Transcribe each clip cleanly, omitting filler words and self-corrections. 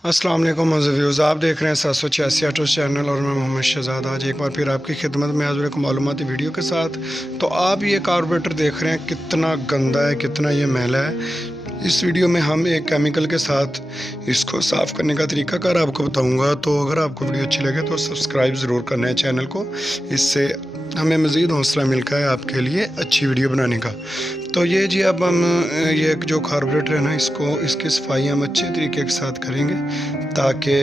अस्सलाम वालेकुम मज़े व्यूज़, आप देख रहे हैं 786 ऑटो चैनल और मैं मोहम्मद शहजाद। आज एक बार फिर आपकी खिदमत में हाज़िर एक मालूमाती वीडियो के साथ। तो आप ये कार्बोरेटर देख रहे हैं कितना गंदा है, कितना ये मैला है। इस वीडियो में हम एक केमिकल के साथ इसको साफ़ करने का तरीकाकार आपको बताऊंगा। तो अगर आपको वीडियो अच्छी लगे तो सब्सक्राइब ज़रूर करना है चैनल को, इससे हमें मज़ीद हौसला मिलता है आपके लिए अच्छी वीडियो बनाने का। तो ये जी अब हम ये जो कार्बोरेटर है ना, इसकी सफाई हम अच्छे तरीके के साथ करेंगे ताकि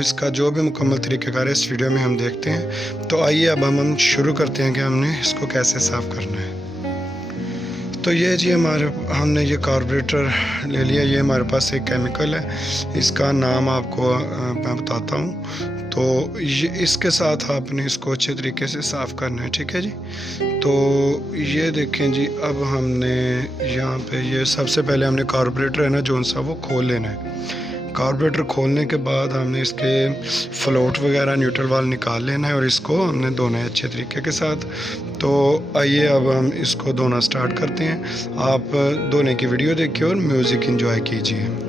इसका जो भी मुकम्मल तरीक़ेकार है इस वीडियो में हम देखते हैं। तो आइए अब हम शुरू करते हैं कि हमने इसको कैसे साफ़ करना है। तो ये जी हमने ये कार्बोरेटर ले लिया। ये हमारे पास एक केमिकल है, इसका नाम आपको मैं बताता हूँ। तो ये इसके साथ आपने इसको अच्छे तरीके से साफ़ करना है, ठीक है जी। तो ये देखें जी, अब हमने यहाँ पे ये सबसे पहले हमने कार्बोरेटर है ना जो सा वो खोल लेना है। कार्बोरेटर खोलने के बाद हमने इसके फ्लोट वगैरह न्यूट्रल वाल निकाल लेना है और इसको हमने धोना है अच्छे तरीके के साथ। तो आइए अब हम इसको धोना स्टार्ट करते हैं। आप धोने की वीडियो देखिए और म्यूज़िक एंजॉय कीजिए।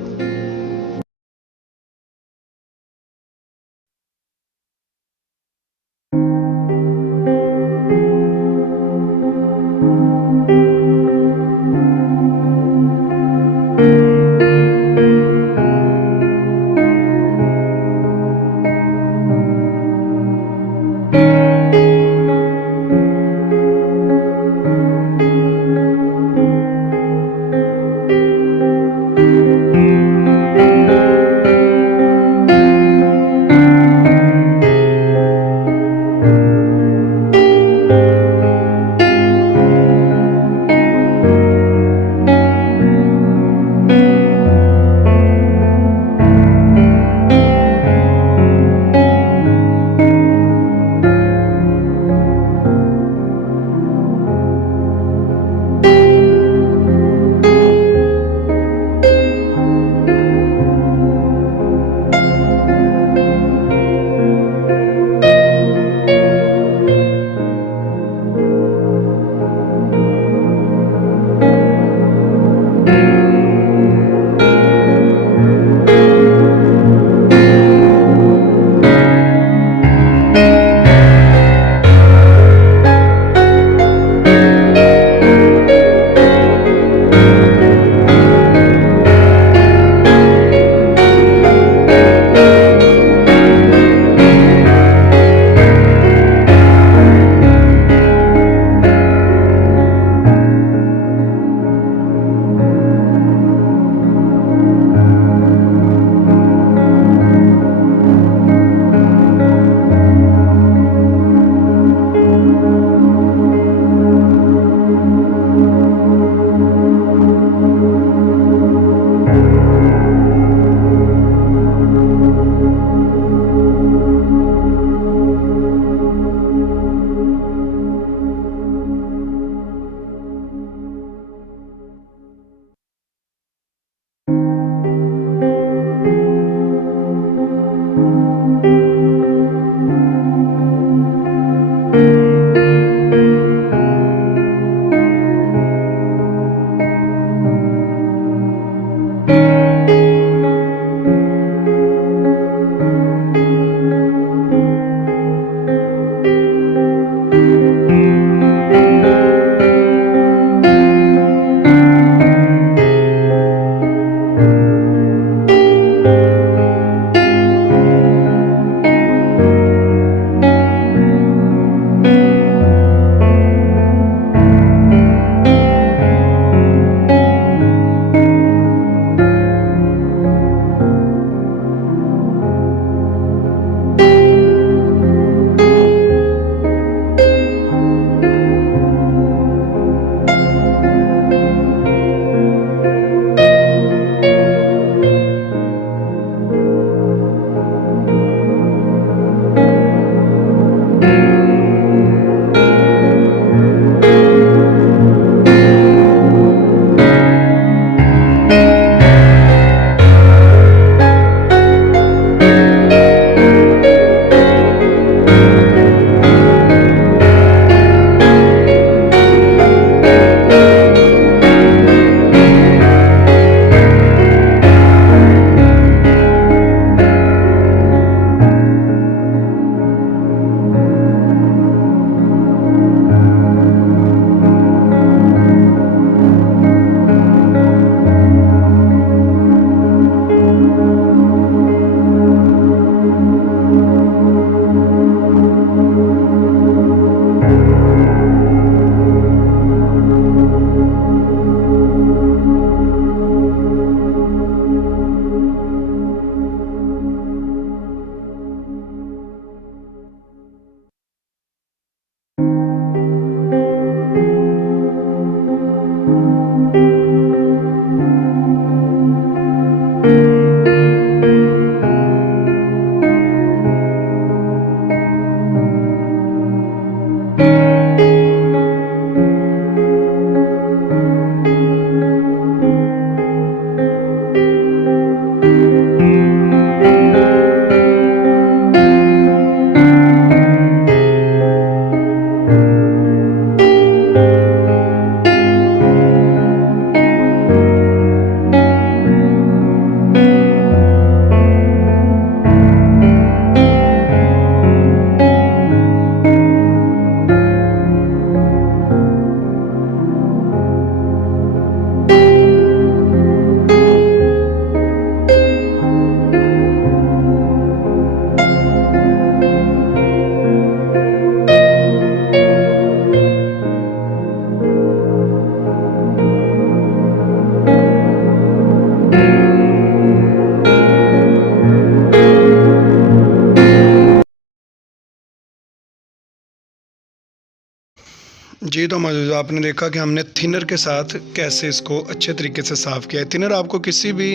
जी तो मौजूद आपने देखा कि हमने थिनर के साथ कैसे इसको अच्छे तरीके से साफ़ किया है। थिनर आपको किसी भी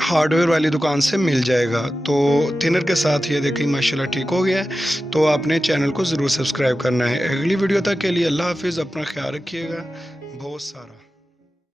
हार्डवेयर वाली दुकान से मिल जाएगा। तो थिनर के साथ ये देखिए माशाल्लाह ठीक हो गया है। तो आपने चैनल को ज़रूर सब्सक्राइब करना है। अगली वीडियो तक के लिए अल्लाह हाफिज़, अपना ख्याल रखिएगा बहुत सारा।